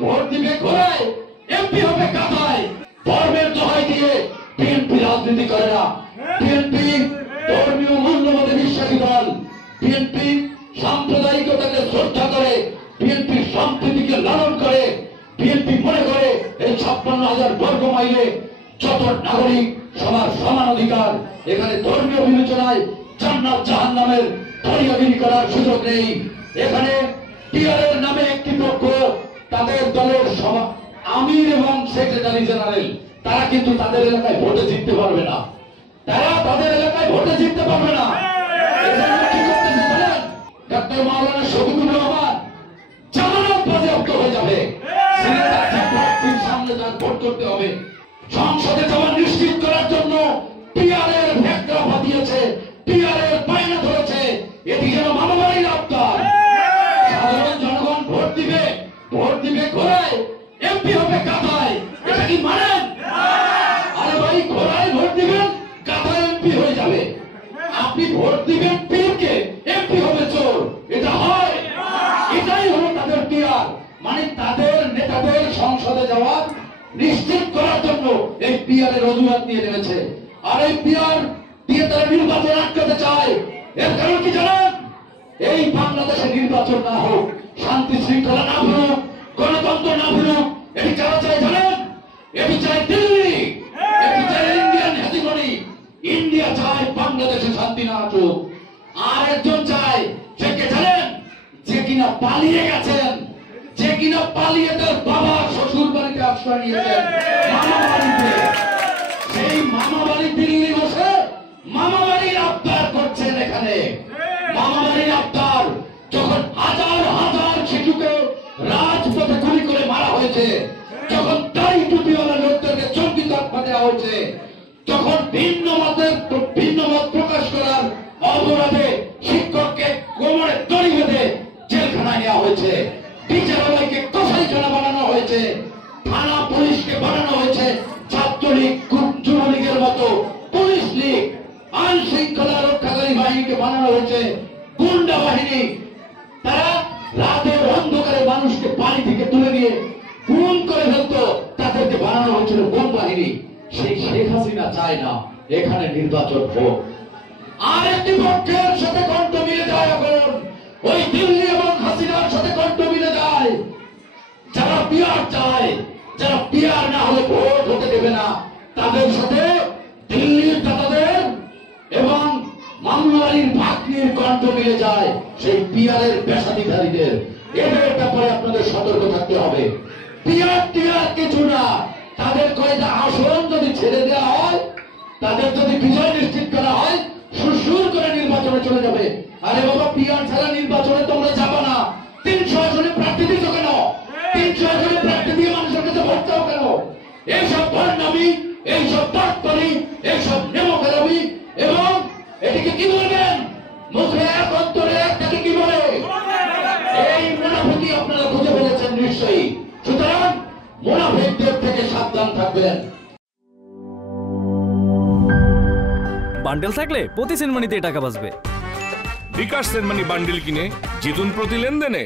Vote দিবে ঘোড়ায়, MP হবে কাঁথায়। ধর্মের দোহাই দিয়ে বিএনপি রাজনীতি করে না। বিএনপি ধর্মীয় মূল্যবোধে বিশ্বাসী দল। বিএনপি সাম্প্রদায়িকতাকে শ্রদ্ধা করে, বিএনপি সম্প্রীতিকে লালন করে। বিএনপি মনে করে এই 56,000 বর্গ মাইলে যত নাগরিক সবার সমান অধিকার। এখানে ধর্মীয় বিবেচনায় জান্নাত জাহান্নামের দরিয়াগিরি করার সুযোগ নেই। এখানে টিআরের নামে একটি পক্ষ তাদের দলের আমির এবং সেক্রেটারি জেনারেল, তারা কিন্তু তাদের এলাকায় ভোটে জিততে পারবে না। তারা তাদের এলাকায় ভোটে জিততে পারবে না। কি করতেছে জানেন? ডক্টর মাওলানা শফিকুর রহমান জামানত বাজেয়াপ্ত হয়ে যাবে। সামনে তার ভোট করতে হবে। সংসদে যাওয়া নিশ্চিত করার জন্য টিআরের ভেকরা পাঠিয়েছে, টিআরের বায়না ধরেছে। এটি যেন মামাবাড়ির আবদার। সাধারণ জনগণ ভোট দিবে, ভোট দিবে ঘোড়ায়, এমপি হবে কাঁথায়। এটা কি মানেন? আরে ভাই, ঘোড়ায় ভোট দিবেন, কাঁথায় এমপি হয়ে যাবে। আপনি ভোট দিবেন পীরকে, এমপি হবে চোর। এটা হয়? এটাই হলো তাদের টিআর। মানে তাদের নেতাদের সংসদে যাওয়া নিশ্চিত করার জন্য এই পিআরের অজুহাত নিয়ে নেমেছে। আর এই পিআর দিয়ে তারা নির্বাচন আটকাতে চায়। এর কারণ কি জানেন? এই বাংলাদেশে নির্বাচন না হোক, শান্তি শৃঙ্খলা না ফিরুক, গণতন্ত্র না ফিরুক। এটি কারা চায় জানেন? এটি চায় দিল্লি, এটি চায় ইন্ডিয়ান হেজিমনি। ইন্ডিয়া চায় বাংলাদেশে শান্তি না আসুক। আর একজন চায়, সে কে জানেন? যে কিনা পালিয়ে গেছেন, যে কিনা পালিয়ে তার বাবা শ্বশুর বাড়িতে আশ্রয় নিয়েছেন, মামা বাড়িতে। সেই মামা বাড়ি দিল্লি বসে মামা বাড়ির আবদার করছেন। এখানে মামা বাড়ির আবদার। যখন হাজার হাজার শিশুকে রাজপথে গুলি করে মারা হয়েছে, যখন দাড়ি টুপিওয়ালা লোকদেরকে চঙ্গি তকমা দেওয়া হয়েছে, যখন ভিন্ন মত প্রকাশ করার অপরাধে শিক্ষককে কোমরে দড়ি বেঁধে জেলখানায় নেওয়া হয়েছে, বিচারালয়কে কসাইখানা বানানো হয়েছে, থানা পুলিশকে বানানো হয়েছে ছাত্রলীগ, যুবলীগের মতো পুলিশ লীগ, আইন শৃঙ্খলা রক্ষাকারী বাহিনীকে বানানো হয়েছে গুন্ডা বাহিনী। তারা রাতের অন্ধকারে মানুষকে বাড়ি থেকে তুলে নিয়ে খুন করে ফেলতো, তাদেরকে বানানো হয়েছিল কোন বাহিনী? সেই শেখ হাসিনা চায় না এখানে নির্বাচন হোক। আর একটি পক্ষের সাথে কণ্ঠ মিলে যায় এখন, ওই দিল্লি এবং হাসিনার সাথে কণ্ঠ মিলে যায়। যারা পিআর চায়, যারা পিআর না হলে ভোট হতে দেবে না, তাদের সাথে দিল্লির দাদাদের এবং মামলারির ভাগ্নির কণ্ঠ মিলে যায় সেই পিআরের পেশাধিকারীদের। এদের ব্যাপারে আপনাদের সতর্ক থাকতে হবে। পিআর টিআর কিছু না, তাদের কয়েকটা আসন যদি ছেড়ে দেওয়া হয়, তাদের যদি বিজয় নিশ্চিত করা হয়, সুর করে নির্বাচনে চলে যাবে। আরে বাবা, পিআর ছাড়া নির্বাচনে তোমরা যাবে না। 300 আসনে প্রার্থী দিচ্ছ কেন? 300 আসনে প্রার্থী দিয়ে মানুষের কাছে ভোট চাও কেন? এইসব ভণ্ডামি, এইসব বাটপারি, এইসব নেমোখেলামি। এবং এটিকে কি বলবেন? মুখে এক, অন্তরে এক, তাকে কি বলে? এই মুনাফিকি আপনারা খুঁজে ফেলেছেন নিশ্চয়ই। সুতরাং মুনাফিকদের থেকে সাবধান থাকবেন। বান্ডেল থাকলে প্রতি সেনমানিতে টাকা বাঁচবে। বিকাশ সেনমানি বান্ডেল কিনে জিতুন প্রতি লেনদেনে।